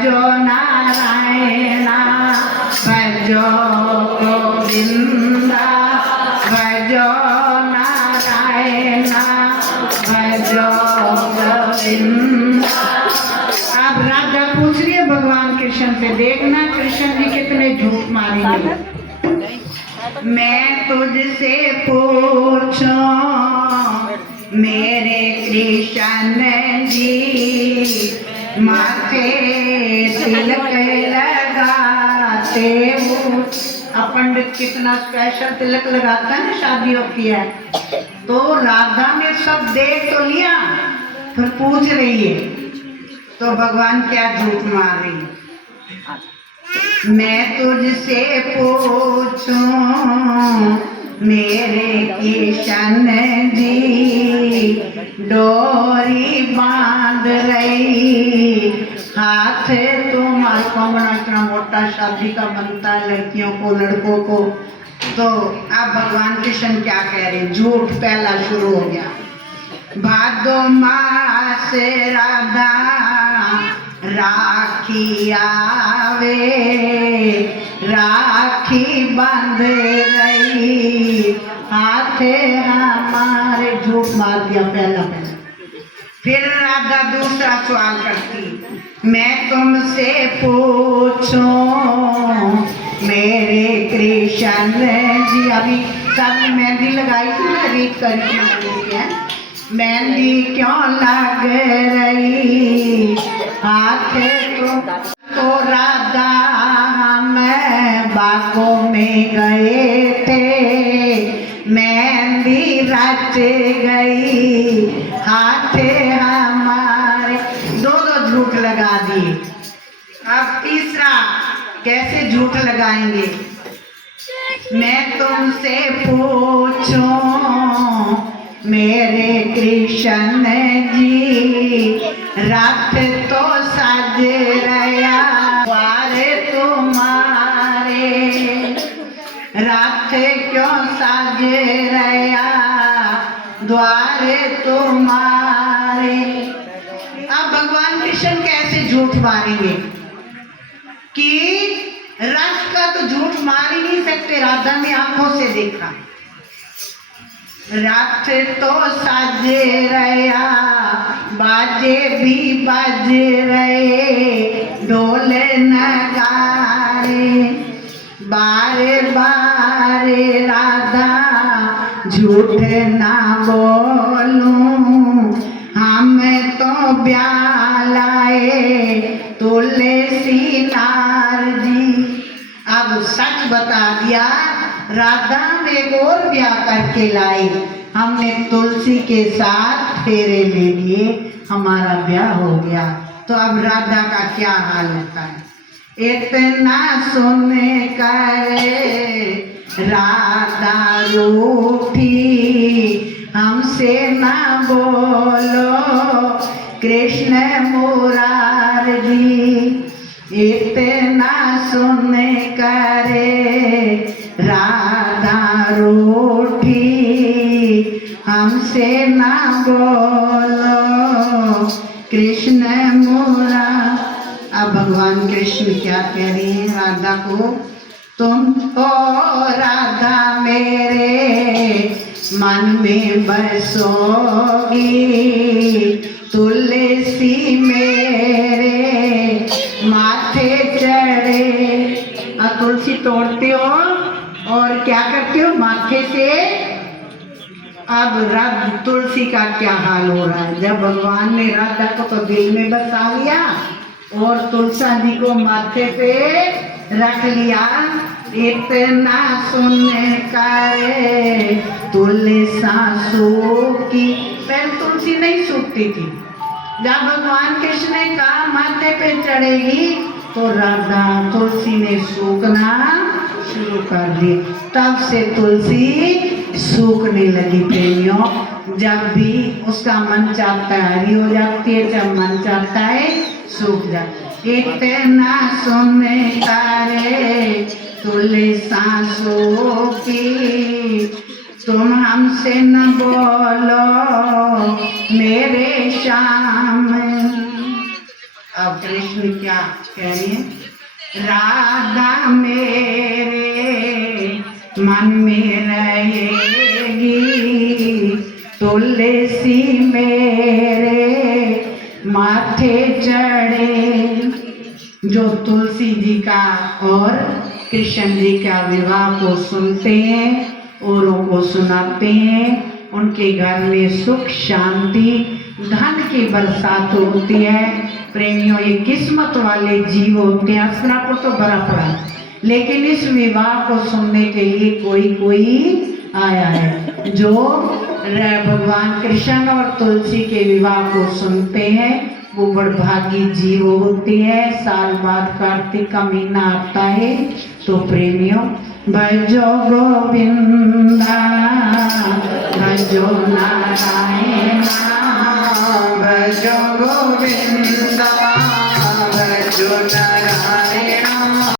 भजो नारायणा भजो गोविंदा भजो नारायणा भजो गोविंदा। अब राधा पूछ रही है भगवान कृष्ण से, देखना कृष्ण जी कितने झूठ मारेंगे। मैं तुझसे पूछूं मेरे कृष्ण जी माथे तिलक लगाते हो। अब पंडित कितना स्पेशल तिलक लगाता है ना शादियों की है। तो राधा ने सब देख तो लिया, फिर पूछ रही है तो भगवान क्या झूठ मार रही है। मैं तुझसे पूछूं मेरे कृष्ण जी डोरी बांध रही हाथ तुम्हारे कमरा इतना मोटा शादी का बनता है लड़कियों को लड़कों को। तो अब भगवान कृष्ण क्या कह रहे, झूठ पहला शुरू हो गया। भादो मास राधा राखी आवे राखी बांध रही हाथे हमारे। झूठ मार दिया पहला। फिर राधा दूसरा सवाल करती, मैं तुमसे पूछूं मेरे कृष्ण जी। अभी सब मेहंदी लगाई थी ना, रीत करी मेहंदी क्यों लग रही हाथ तो राधा हम बागों में गए थे मेहंदी रच गई हाथ हमारे। दो झूठ लगा दिए। अब तीसरा कैसे झूठ लगाएंगे। मैं तुमसे पूछूं मेरे कृष्ण जी रथ तो सज रहा द्वारे तुम्हारे रथ क्यों सज रहा द्वारे तुम्हारे। अब भगवान कृष्ण कैसे झूठ मारेंगे कि रथ का तो झूठ मार ही नहीं सकते, राधा ने आंखों से देखा। रथ तो सज रहा बाजे भी बज रहे ढोल नगारे बारे बारे राधा झूठ ना बोलूं हम तो ब्याह लाए तुलसी नार जी। अब सच बता दिया, राधा ने एक और ब्याह करके लाई, हमने तुलसी के साथ फेरे ले लिए, हमारा ब्याह हो गया। तो अब राधा का क्या हाल होता है। इतना सुन कर राधा रूठी हमसे ना बोलो कृष्ण मुरारी। इतना सुन करे राधा रूठी हमसे ना बोलो कृष्ण मुरा। अब भगवान कृष्ण क्या कह रहे हैं राधा को, तुम तो राधा मेरे मन में बसोगी तुलसी मेरे माथे चढ़े। तुलसी तोड़ते हो और क्या करते हो माथे से। अब राधा तुलसी का क्या हाल हो रहा है। जब भगवान ने राधा को तो दिल में बसा लिया और तुलसा जी को माथे पे रख लिया। इतना सुनने करे तुलसा सूखी, पहले तुलसी नहीं सूखती थी। जब भगवान कृष्ण ने कहा माथे पे चढ़ेगी तो राधा तुलसी ने सूखना शुरू कर दी। तब से तुलसी सूखने लगी। प्रेमियों, जब भी उसका मन चाहता है हरी हो जाती है, जब मन चाहता है सूख जाती है। इतना सुनने करे तुलसा सूखी तुम हमसे न बोलो मेरे श्याम। अब कृष्ण क्या कह रहे हैं? राधा मेरे मन में रहेगी, तुलसी मेरे माथे चढ़े। जो तुलसी जी का और कृष्ण जी का विवाह को सुनते हैं, औरों को सुनाते हैं, उनके घर में सुख शांति धन की बरसात होती है। प्रेमियों, ये किस्मत वाले जीव होते हैं। असरा को तो भरा पड़ा है, लेकिन इस विवाह को सुनने के लिए कोई कोई आया है। जो भगवान कृष्ण और तुलसी के विवाह को सुनते हैं वो बड़भागी जीव होते हैं। साल बाद कार्तिक का महीना आता है तो प्रेमियों, भजो गोविंदा भजो नारायण, भजो गोविंदा भजो नारायण,